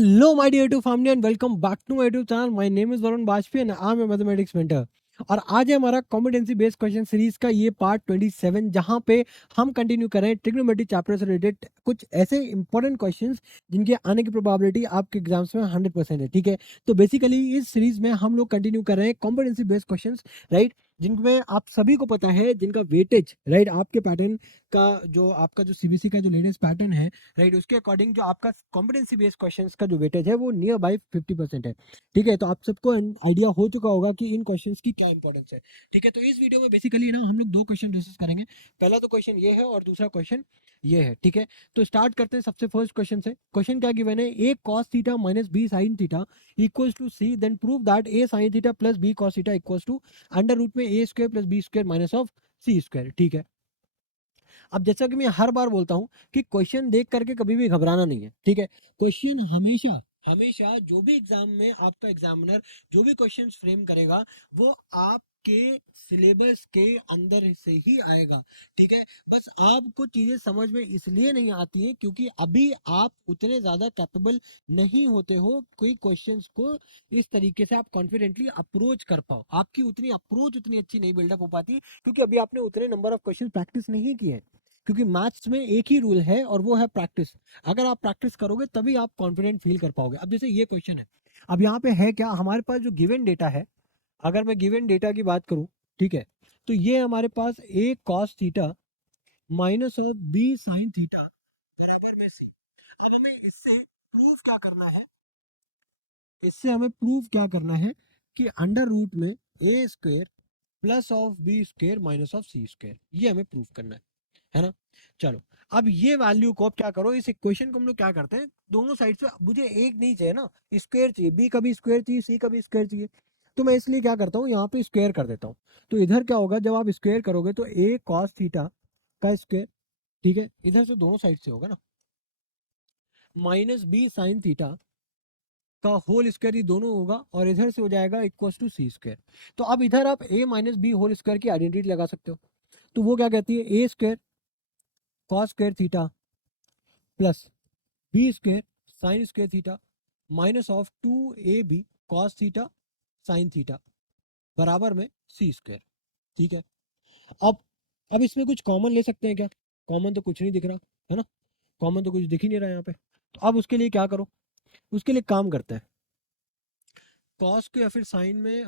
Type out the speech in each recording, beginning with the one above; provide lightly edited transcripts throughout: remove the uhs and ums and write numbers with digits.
Hello, my dear YouTube family, and welcome back to my YouTube channel. My name is Varun Bajpayee and I'm a mathematics mentor. और आज है हमारा competency based question series का ये part 27, जहां पे हम कंटिन्यू कर रहे हैं ट्रिग्नोमेट्री चैप्टर से रिलेटेड कुछ ऐसे इंपॉर्टेंट क्वेश्चंस जिनके आने की प्रोबेबिलिटी आपके एग्जाम्स में 100% है। ठीक है, तो बेसिकली इस सीरीज में हम लोग कंटिन्यू कर रहे हैं कॉम्पिटेंसी बेस्ड क्वेश्चंस, राइट, जिनमें आप सभी को पता है जिनका वेटेज, राइट, आपके पैटर्न का जो आपका जो सीबीएसई का जो लेटेस्ट पैटर्न है, राइट, उसके अकॉर्डिंग जो आपका कॉम्पिटेंसी बेस्ड क्वेश्चंस का जो वेटेज है वो नियर बाई 50% है। ठीक है, तो आप सबको आइडिया हो चुका होगा कि इन क्वेश्चंस की क्या इंपॉर्टेंस है। ठीक है, तो इस वीडियो में बेसिकली ना हम लोग दो क्वेश्चन डिस्कस करेंगे। पहला तो क्वेश्चन ये है और दूसरा क्वेश्चन ये है। ठीक है, तो स्टार्ट करते हैं सबसे फर्स्ट क्वेश्चन से। क्वेश्चन क्या गिवन है, a cos theta minus b sin theta equals to c, then prove that a sin theta plus b cos theta equals to under root में a square plus B square minus of c square. ठीक है, अब जैसा कि मैं हर बार बोलता हूं कि क्वेश्चन देख करके कभी भी घबराना नहीं है। ठीक है, क्वेश्चन हमेशा हमेशा जो भी एग्जाम में आपका एग्जामिनर जो भी क्वेश्चंस फ्रेम करेगा वो आपके सिलेबस के अंदर से ही आएगा। ठीक है, बस आपको चीजें समझ में इसलिए नहीं आती है क्योंकि अभी आप उतने ज्यादा कैपेबल नहीं होते हो कोई क्वेश्चंस को इस तरीके से आप कॉन्फिडेंटली अप्रोच कर पाओ। आपकी उतनी अप्रोच उतनी अच्छी नहीं बिल्डअप हो पाती क्योंकि अभी आपने उतने नंबर ऑफ क्वेश्चन प्रैक्टिस नहीं किए हैं। क्योंकि मैथ्स में एक ही रूल है और वो है प्रैक्टिस। अगर आप प्रैक्टिस करोगे तभी आप कॉन्फिडेंट फील कर पाओगे। अब जैसे ये क्वेश्चन है, अब यहाँ पे है क्या, हमारे पास जो गिवन डेटा है, अगर मैं गिवन डेटा की बात करूं, ठीक है, तो ये हमारे पास a cos theta minus of b sin theta बराबर में सी। अब हमें इससे प्रूफ क्या करना है, इससे हमें प्रूफ क्या करना है कि अंडर रूट में a square plus of B square minus of c square, ये हमें प्रूफ करना है ना। चलो, अब ये वैल्यू को आप क्या करो, इस इक्वेशन को हम लोग क्या करते हैं, दोनों साइड से मुझे एक नहीं चाहिए ना, स्क्वायर चाहिए, बी का भी स्क्वायर चाहिए, सी का भी स्क्वायर चाहिए। तो मैं इसलिए क्या करता हूँ, यहाँ पे स्क्वायर कर देता हूँ। तो इधर क्या होगा, जब आप स्क्वायर करोगे तो ए कॉस थीटा का स्क्वायर, ठीक है, इधर से दोनों साइड से होगा ना, माइनस बी साइन थीटा का होल स्क्वायर, ये दोनों होगा और इधर से हो जाएगा इक्वल टू सी स्क्वायर। तो अब इधर आप a minus b whole square की आइडेंटिटी लगा सकते हो। तो वो क्या कहती है, a square cos square theta plus B square sign square theta minus of 2ab cos theta sin theta बराबर में सी स्क्वायर। ठीक है, अब अब इसमें कुछ कॉमन ले सकते हैं क्या, कॉमन तो कुछ नहीं दिख रहा है ना, कॉमन तो कुछ दिख ही नहीं रहा यहाँ पे। तो अब उसके लिए क्या करो, उसके लिए काम करते हैं, कॉस को या फिर साइन में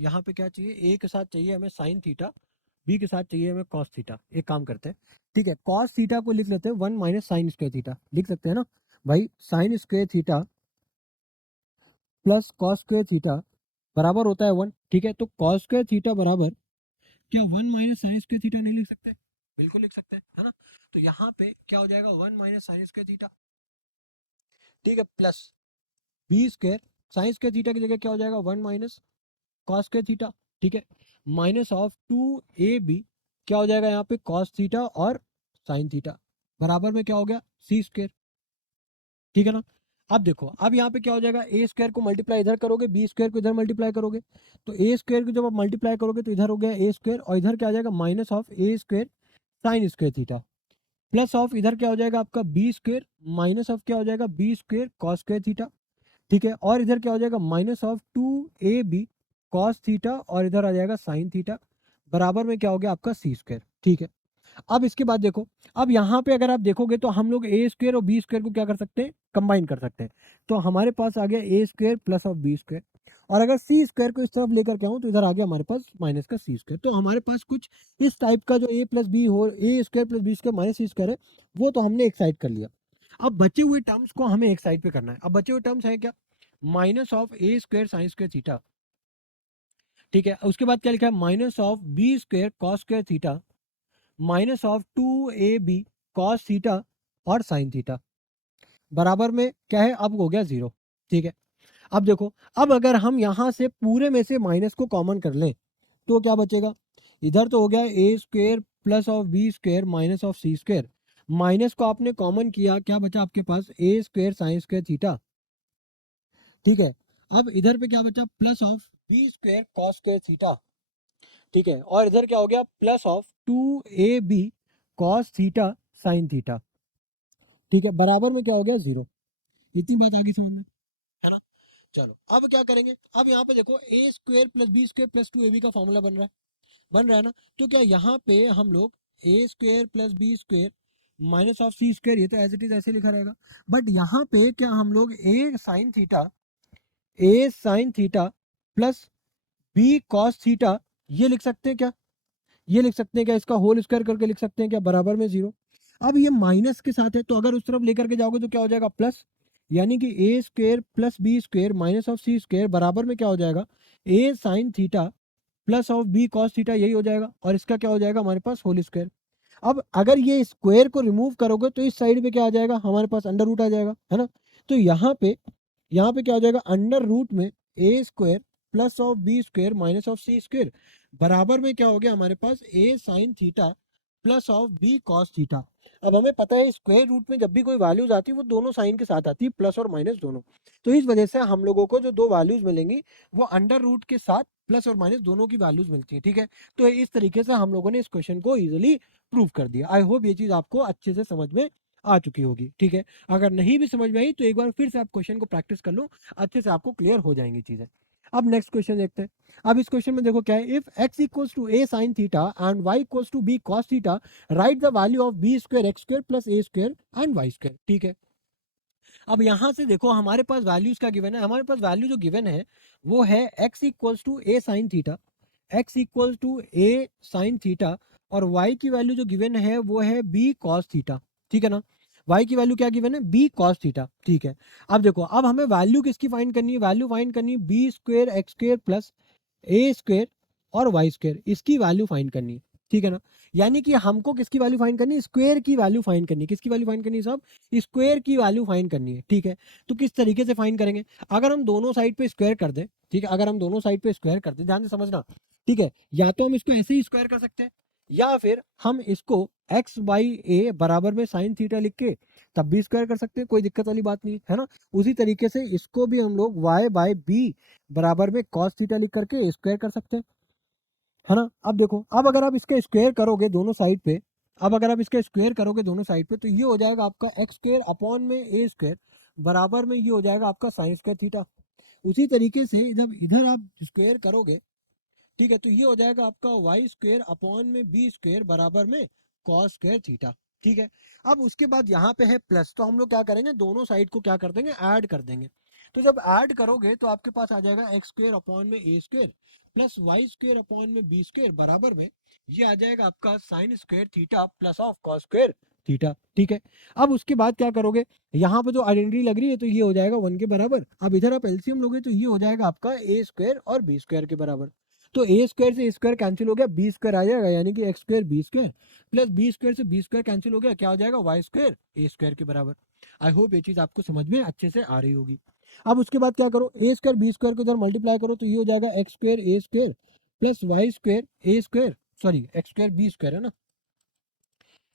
यहाँ पे क्या चाहिए, ए के साथ चाहिए हमें साइन थीटा, बी के साथ चाहिए हमें कॉस थीटा। एक काम करते हैं, ठीक है, कॉस थीटा को लिख लेते हैं 1 माइनस साइन स्क्वायर थीटा, लिख सकते हैं ना भाई, sign square theta plus cos square theta बराबर होता है 1। ठीक है, तो कॉस स्क्वायर थीटा बराबर, क्या 1 माइनस साइन स्क्वायर थीटा नहीं लिख सकते, बिल्कुल लिख सकते हैं, है ना। तो यहाँ पे क्या हो जाएगा, 1 माइनस साइन स्क्वायर थीटा, ठीक है, plus B square sign square theta की जगह क्या हो जाएगा, 1 माइनस कॉस स्क्वायर थीटा, ठीक है, माइनस ऑफ 2ab, क्या हो जाएगा यहाँ पे कॉस थीटा और साइन थीटा बराबर में क्या हो गया, सी स्क्वायर। ठीक है ना। अब देखो, अब यहाँ पे क्या हो जाएगा, ए स्क्वायर को मल्टीप्लाई इधर करोगे, बी स्क्वायर को इधर मल्टीप्लाई करोगे, तो ए स्क्वायर को जब आप मल्टीप्लाई करोगे तो इधर हो गया ए स्क्वायर और इधर क्या आ जाएगा minus off A square sign square theta plus of इधर क्या हो जाएगा आपका बी स्क्वायर माइनस ऑफ क्या हो जाएगा B square cos square theta. ठीक है, और इधर क्या हो जाएगा minus of 2ab cos theta और इधर आ जाएगा साइन थीटा बराबर में क्या हो गया आपका सी स्क्वायर। ठीक है, अब इसके बाद देखो, अब यहाँ पे अगर आप देखोगे तो हम लोग ए स्क्वायर और बी स्क्वायर को क्या कर सकते हैं, कंबाइन कर सकते हैं। तो हमारे पास आ गया a square plus of B square, और अगर सी स्क्वायर को इस तरफ लेकर के आऊँ तो इधर आ गया हमारे पास माइनस का सी स्क्वायर। तो हमारे पास कुछ इस टाइप का जो ए प्लस बी हो, a square plus B square minus c square है, वो तो हमने एक साइड कर लिया। अब बचे हुए टर्म्स को हमें एक साइड पे करना है। अब बचे हुए टर्म्स है क्या, minus off A square sign square theta, ठीक है, उसके बाद क्या लिखा है, minus of B square cos square theta minus of 2ab cos theta और साइन थीटा बराबर में क्या है, अब हो गया 0। ठीक है, अब देखो, अब अगर हम यहां से पूरे में से माइनस को कॉमन कर लें तो क्या बचेगा, इधर तो हो गया a square plus of B square minus of c square, minus को आपने कॉमन किया, क्या बचा आपके पास a square sign square theta. ठीक है, अब इधर पे क्या बचा, plus of B square cos square theta. ठीक है, और इधर क्या हो गया, plus of 2ab cos theta sin theta. ठीक है, बराबर में क्या हो गया 0। इतनी बात आगे समझ में, है ना। चलो अब क्या करेंगे, अब यहाँ पे देखो a square plus b square plus 2ab का फॉर्मूला बन रहा है ना। तो क्या यहाँ पे हम लोग a square plus b square minus of c square, ये तो एज इट इज ऐसे लिखा रहेगा, बट यहाँ पे क्या हम लोग a sin theta plus b cos theta ये लिख सकते हैं क्या, ये लिख सकते हैं क्या, इसका होल स्क्वायर करके लिख सकते हैं क्या, बराबर में जीरो। अब ये माइनस के साथ है तो अगर उस तरफ लेकर के जाओगे तो क्या हो जाएगा प्लस, यानी कि a square plus b square minus of c square बराबर में क्या हो जाएगा a sin theta plus of b cos theta, यही हो जाएगा, और इसका क्या हो जाएगा हमारे पास होल स्क्वायर। अब अगर ये स्क्वायर को रिमूव करोगे तो इस साइड पे क्या आ जाएगा हमारे पास अंडर रूट आ जाएगा, है ना। तो यहाँ पे क्या हो जाएगा अंडर रूट में a square plus of B square minus of c square बराबर में क्या हो गया हमारे पास a sin theta plus of b cos theta. अब हमें पता है स्क्वायर रूट में जब भी कोई वैल्यूज आती है वो दोनों साइन के साथ आती है, प्लस और माइनस दोनों। तो इस वजह से हम लोगों को जो दो वैल्यूज मिलेंगी वो अंडर रूट के साथ प्लस और माइनस दोनों की वैल्यूज मिलती है, ठीक है। तो इस तरीके से हम लोगों ने इस क्वेश्चन को इजिली प्रूव कर दिया। आई होप ये चीज आपको अच्छे से समझ में आ चुकी होगी, ठीक है। अगर नहीं भी समझ में आई तो एक बार फिर से आप क्वेश्चन को प्रैक्टिस कर लो, अच्छे से आपको क्लियर हो जाएंगी चीजें। अब नेक्स्ट क्वेश्चन देखते हैं। अब इस क्वेश्चन में देखो क्या है, if x equals to a sin theta and y equals to b cos theta right the value of b square x square plus a square and y square, ठीक है। अब यहां से देखो हमारे पास वैल्यूज क्या गिवन है, हमारे पास वैल्यू जो गिवन है वो है x equals to a sin theta, x equals to a sin theta, और y की वैल्यू जो गिवन है वो है b cos थीटा, ठीक है ना। y की वैल्यू क्या गिवन है b cos थीटा, ठीक है। अब देखो अब हमें वैल्यू किसकी फाइंड करनी है, वैल्यू फाइंड करनी है b square x square plus a square और वाई स्क्वायर, इसकी वैल्यू फाइंड करनी है, ठीक है ना। यानी कि हमको किसकी वैल्यू फाइंड करनी है, स्क्वायर की वैल्यू फाइंड करनी है, किसकी वैल्यू फाइंड करनी है साहब, स्क्वायर की वैल्यू फाइंड करनी है, ठीक है। तो किस तरीके से फाइंड करेंगे, अगर हम दोनों साइड पे स्क्वायर कर दें, ठीक है, अगर हम दोनों साइड पे स्क्वायर कर दें, ध्यान से समझना, ठीक है, या तो हम इसको ऐसे ही स्क्वायर कर सकते हैं या फिर हम इसको एक्स बाई ए बराबर में साइन थीटा लिख के तब भी स्क्वायर कर सकते हैं, कोई दिक्कत वाली बात नहीं है ना। उसी तरीके से इसको भी हम लोग y बाई बी बराबर में कॉस थीटा लिख करके स्क्वायर कर सकते हैं, है ना। अब देखो अब अगर आप इसका स्क्वायर करोगे दोनों साइड पे, अब अगर आप इसका स्क्वायर करोगे दोनों साइड पे तो ये हो जाएगा आपका एक्स स्क्वायर अपॉन में ए स्क्वायर बराबर में ये हो जाएगा आपका साइन स्क्वायर थीटा। उसी तरीके से जब इधर आप स्क्वायर करोगे, ठीक है, तो ये हो जाएगा आपका वाई स्क्वायर अपॉन में बी स्क्वायर बराबर में कॉस स्क्वायर थीटा, ठीक है। अब उसके बाद यहाँ पे है प्लस, तो हम लोग क्या करेंगे दोनों साइड को क्या कर देंगे ऐड कर देंगे। तो जब ऐड करोगे तो आपके पास आ जाएगा एक्स स्क्वायर अपॉन में a square plus y square upon में बी स्क्वायर बराबर में ये आ जाएगा आपका sin square theta plus of cos square theta, ठीक है। अब उसके बाद क्या करोगे, यहाँ पे जो आइडेंटिटी लग रही है तो ये हो जाएगा 1 के बराबर। अब इधर आप एलसीएम लोगे तो ये हो जाएगा आपका ए स्क्वायर और बी स्क्वायर के बराबर। तो ए स्क्वायर से स्क्वायर कैंसिल हो गया, बी स्क्वायर आ जाएगा, यानी कि X square B square plus B square से बी स्क्वायर कैंसिल हो गया, क्या हो जाएगा वाई स्क्वायर ए स्क्वायर के बराबर। आई होप ये चीज आपको समझ में अच्छे से आ रही होगी। अब उसके बाद क्या करो, ए स्क्वायर बी स्क्वायर को इधर मल्टीप्लाई करो तो ये हो जाएगा x square a square plus y square a square, sorry x square B square है ना,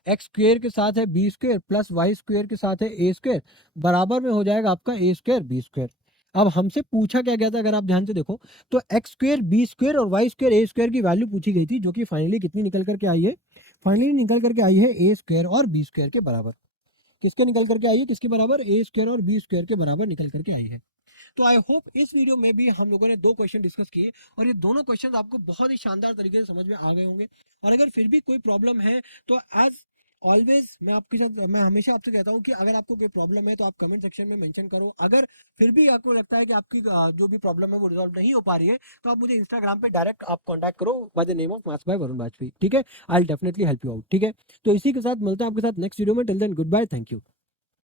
एक्स स्क्वायर के साथ है b square plus y square के साथ है ए स्क्वायर बराबर में हो जाएगा आपका ए स्क्वायर बी स्क्वायर। अब हमसे पूछा क्या गया था, अगर आप ध्यान से देखो तो एक्स स्क्वायर बी स्क्वायर और वाई स्क्वायर ए स्क्वायर की वैल्यू पूछी गई थी, जो कि फाइनली कितनी निकल करके आई है, फाइनली निकल करके आई है ए स्क्वायर और बी स्क्वायर के बराबर। किसके निकल करके आई है, किसके बराबर, ए स्क्वायर और बी स्क्वायर के बराबर निकल करके आई है। तो आई होप इस वीडियो में भी हम लोगों ने दो क्वेश्चन डिस्कस किए और ये दोनों क्वेश्चन आपको बहुत ही शानदार तरीके से समझ में आ गए होंगे। और अगर फिर भी कोई प्रॉब्लम है तो एज ऑलवेज मैं हमेशा आपसे कहता हूँ कि अगर आपको कोई प्रॉब्लम है तो आप कमेंट सेक्शन में मेंशन करो। अगर फिर भी आपको लगता है कि आपकी जो भी प्रॉब्लम है वो रिजॉल्व नहीं हो पा रही है तो आप मुझे इंस्टाग्राम पे डायरेक्ट आप कांटेक्ट करो by the name of maths by Varun Vajpayee, ठीक है। I will definitely help you out, ठीक है। तो इसी के साथ मिलते हैं आपके साथ नेक्स्ट वीडियो में। Till then goodbye, thank you.